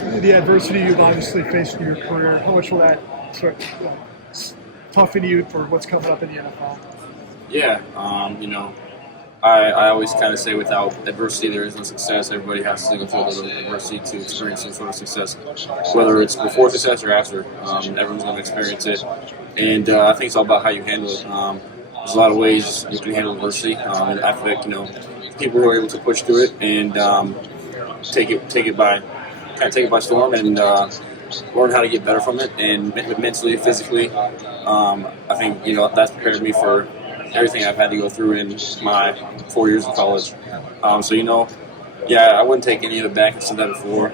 the adversity you've obviously faced in your career, how much will that sort of toughen you for what's coming up in the NFL? Yeah, I always kind of say without adversity there is no success. Everybody has to go through a little adversity to experience some sort of success, whether it's before success or after. Everyone's going to experience it, and I think it's all about how you handle it. There's a lot of ways you can handle adversity, and I think people who are able to push through it and take it by storm and learn how to get better from it, and mentally, physically. I think that's prepared me for everything I've had to go through in my 4 years of college. I wouldn't take any of it back. I've said that before.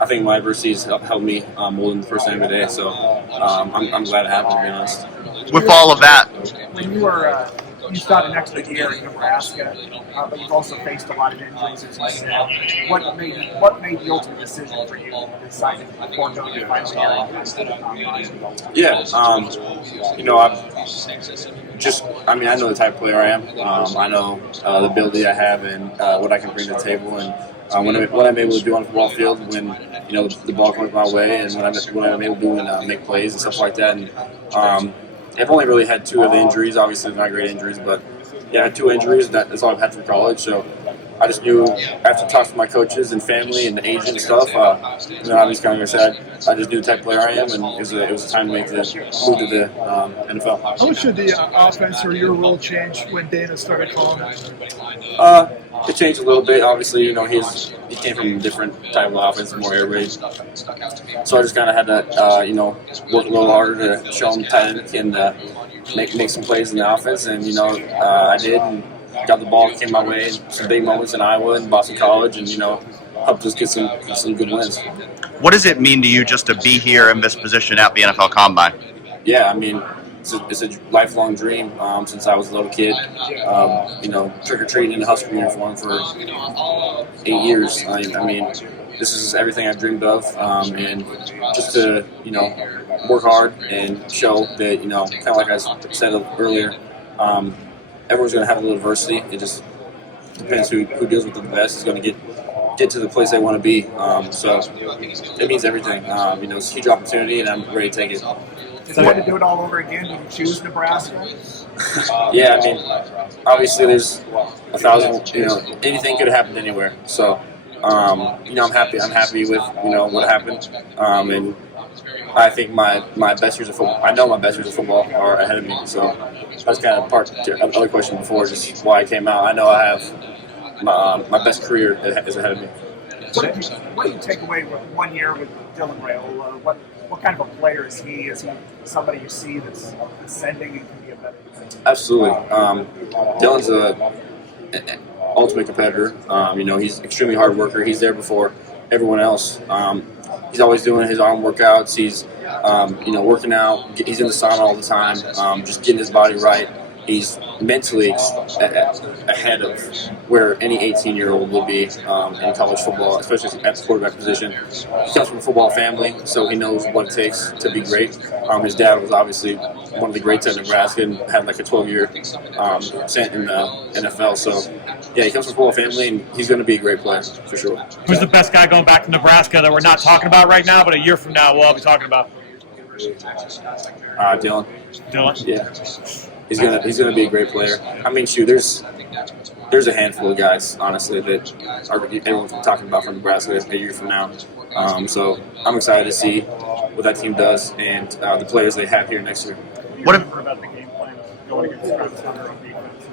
I think my adversity has helped me more than the first time of the day. So I'm glad it happened, to be honest. With all of that, when you started next year in Nebraska, but you've also faced a lot of injuries, as you said. What made the ultimate decision for you to decide before going to final year? I know the type of player I am. I know the ability I have and what I can bring to the table, and what I'm able to do on the football field when the ball comes my way, and what I'm able to do and make plays and stuff like that. And I've only really had two of the injuries. Obviously, not great injuries, but I had two injuries. That's all I've had for college. So I just knew after talking to my coaches and family and the agent and stuff, I just knew the type of player I am, and it was time to make the move to the NFL. How much did the offense or your role change when Dana started calling? It changed a little bit. Obviously, he came from a different type of offense, more air raid. So I just kind of had to, work a little harder to show him talent and make some plays in the offense. And I did, and got the ball, came my way. Some big moments in Iowa and Boston College, and helped us get some good wins. What does it mean to you just to be here in this position at the NFL Combine? Yeah, it's a lifelong dream since I was a little kid. Trick-or-treating in a Husker uniform for 8 years. This is everything I've dreamed of, and just to work hard and show that kind of like I said earlier, everyone's going to have a little adversity. It just depends who deals with it the best is going to get to the place they want to be. So it means everything. It's a huge opportunity, and I'm ready to take it. If you had to do it all over again, would you choose Nebraska? Obviously there's 1,000. Anything could have happened anywhere. So, I'm happy. I'm happy with what happened, and I think my best years of football. I know my best years of football are ahead of me. So that's kind of part of the other question before, just why I came out. I know I have my best career is ahead of me. What do you take away with 1 year with Dylan Raiola? What kind of a player is he? Is he somebody you see that's ascending and can be a better player? Absolutely. Dylan's an ultimate competitor. He's an extremely hard worker. He's there before everyone else. He's always doing his arm workouts. He's working out. He's in the sauna all the time, just getting his body right. He's mentally ahead of where any 18-year-old would be in college football, especially at the quarterback position. He comes from a football family, so he knows what it takes to be great. His dad was obviously one of the greats at Nebraska and had like a 12-year stint in the NFL. So, he comes from a football family, and he's going to be a great player for sure. Who's the best guy going back to Nebraska that we're not talking about right now, but a year from now we'll all be talking about? Dylan. Dylan? Yeah. He's gonna be a great player. There's a handful of guys, honestly, that everyone's talking about from Nebraska a year from now. So I'm excited to see what that team does and the players they have here next year. What about the game plan going against Husker on defense?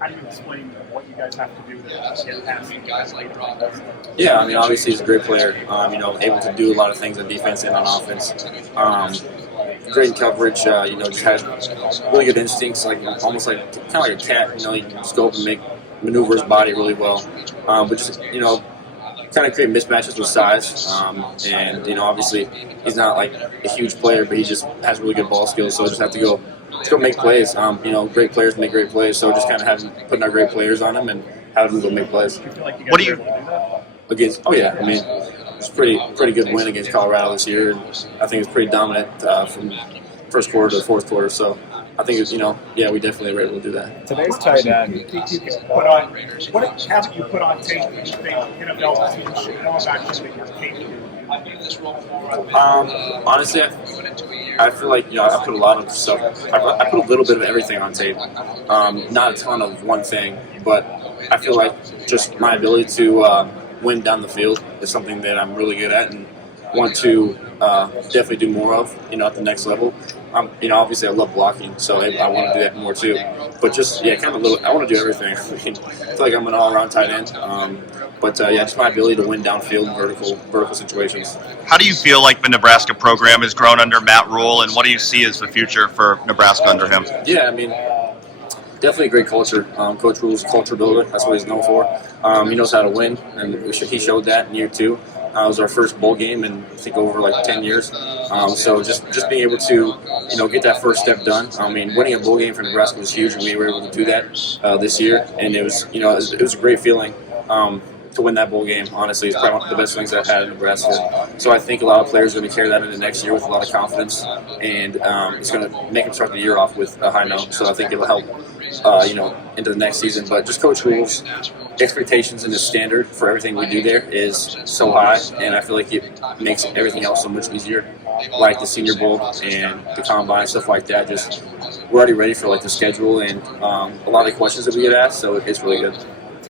How do you explain what you guys have to do to get past you guys later on? Obviously he's a great player. Able to do a lot of things on defense and on offense. Great coverage, just has really good instincts, almost kind of like a cat. He can scope and maneuver his body really well. But just kind of create mismatches with size. And obviously he's not like a huge player, but he just has really good ball skills. So just have to go make plays. Great players make great plays. So just kind of putting our great players on him and having them go make plays. What do you? Against? Oh yeah, it's a pretty good win against Colorado this year, and I think it's pretty dominant from first quarter to fourth quarter. So I think it's, yeah, we definitely were able to do that. Today's tight You end. think you can put on what haven't you put on tape that you think NFL teams should know about you that you're capable of? Honestly, I feel like I put a lot of stuff. I put a little bit of everything on tape. Not a ton of one thing, but I feel like just my ability to win down the field is something that I'm really good at and want to definitely do more of. At the next level. Obviously I love blocking, so I want to do that more too. But just kind of I want to do everything. I feel like I'm an all-around tight end. But just my ability to win downfield in vertical situations. How do you feel like the Nebraska program has grown under Matt Rule, and what do you see as the future for Nebraska under him? Yeah, definitely a great culture. Coach Rule's a culture builder. That's what he's known for. He knows how to win, and he showed that in year 2. It was our first bowl game in I think over like 10 years. So just being able to get that first step done. Winning a bowl game for Nebraska was huge, and we were able to do that this year. And it was it was a great feeling. To win that bowl game, honestly, is probably one of the best things I've had in Nebraska. So I think a lot of players are going to carry that into next year with a lot of confidence, and it's going to make them start the year off with a high note. So I think it'll help, into the next season. But just Coach Rule's expectations and his standard for everything we do there is so high, and I feel like it makes everything else so much easier, like the Senior Bowl and the Combine, stuff like that. Just we're already ready for the schedule and a lot of the questions that we get asked, so it's really good.